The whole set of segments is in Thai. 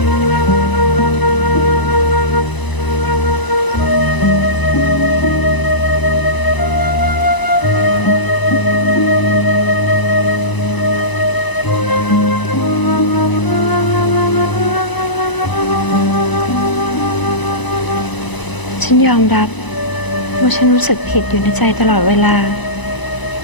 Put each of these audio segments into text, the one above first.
ฉันยอมรับว่าฉันรู้สึกผิดอยู่ในใจตลอดเวลา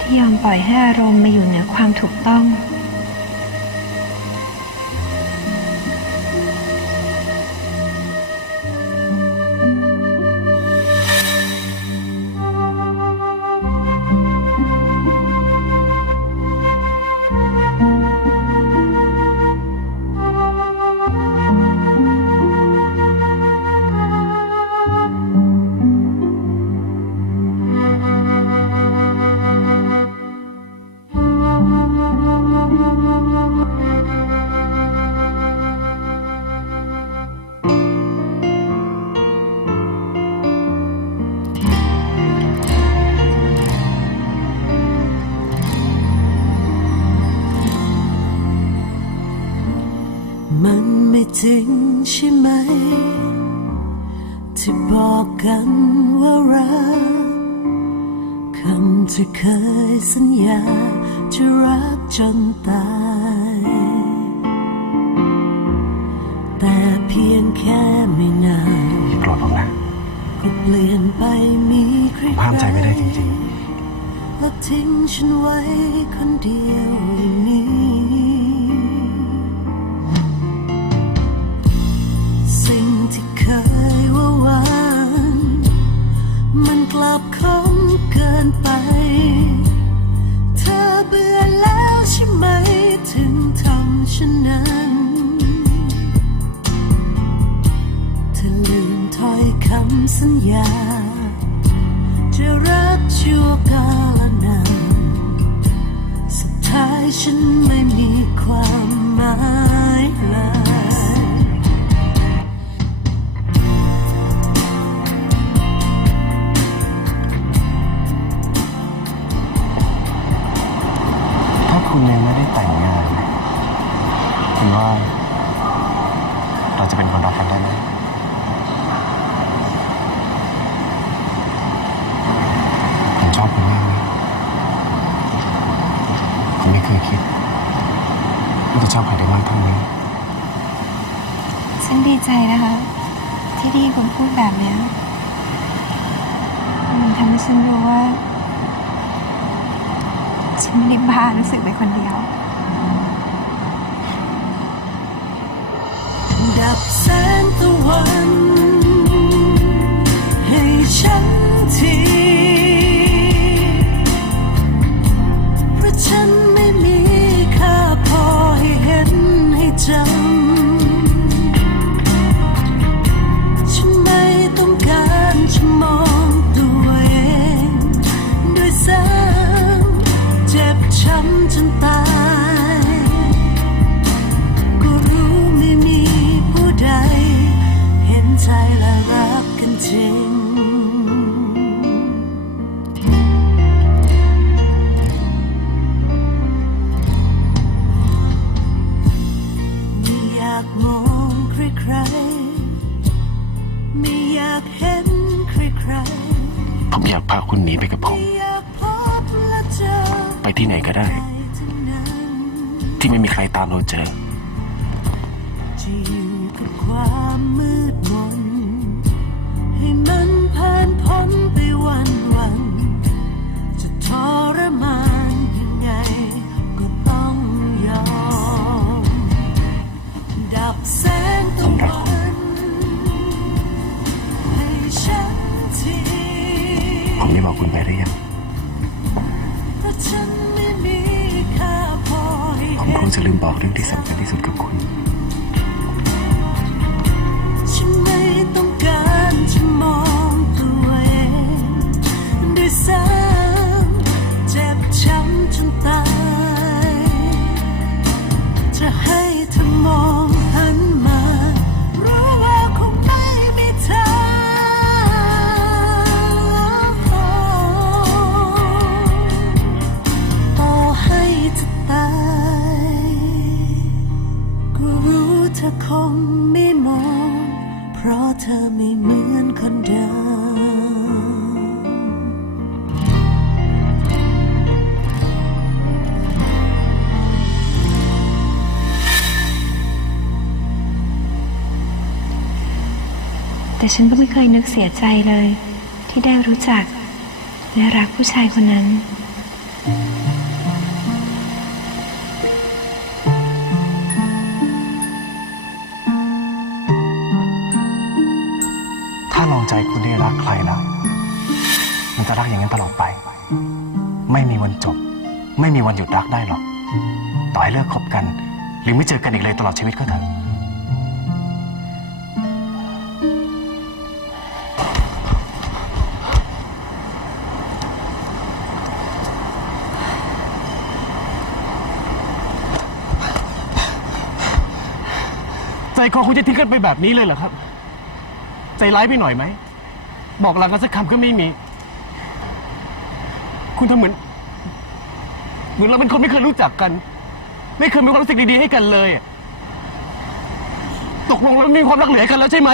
ที่ยอมปล่อยให้อารมณ์มาอยู่เหนือความถูกต้อง ช่ไหม ที่บอกกันว่ารักคำที่เคยสัญญาจะรักจนตาย แต่เพียงแค่ไม่นานโกรธผมนะก็เปลี่ยนไปมีใครผมห้ามใจไม่ได้จริงและทิ้งฉันไว้คนเดียว ฉันนั้นเธอลืมถ้อยคำสัญญา จะรักชั่วกาลนานสุดท้ายฉันไม่มีความหมายเลย ผมไม่เคยคิดว่าจะชอบใครได้มากเท่านี้ ฉันดีใจนะคะ ที่ไดีคุณพูดแบบเนี้ยมันทำให้ฉันรู้ว่า ฉันไม่ได้บ้ารู้สึกไปคนเดียวดับแสงตะวัน ให้ฉันทีามเราเจอจะอยู่กับความมืดมนให้มันผ่านพ้นไปวันวันๆจะทรมานยังไงก็ต้องยอมดับแสงตะวันให้ฉันทีผมไม่บอกคุณไปได้ยัง ผมคงจะลืมบอกเรื่องที่สำคัญที่สุดกับคุณ รู้เธอคงไม่มอง เพราะเธอไม่เหมือนคนเดิมแต่ฉันก็ไม่เคยนึกเสียใจเลย ที่ที่ได้รู้จัก และรักผู้ชายคนนั้น จะรักอย่างนั้นตลอดไป ไม่มีวันจบ ไม่มีวันหยุดรักได้หรอก ต่อให้เลิกคบกัน หรือไม่เจอกันอีกเลยตลอดชีวิตก็เถอะใจคอคุณจะทิ้งกันไปแบบนี้เลยเหรอครับ ใจร้ายไปหน่อยไหม บอกลากันสักคำก็ไม่มี คุณทำเหมือนเหมือนเราเป็นคนไม่เคยรู้จักกัน ไม่เคยมีความรู้สึกดีๆให้กันเลยอะตกลงแล้วมีความรักเหลือกันแล้วใช่ไหม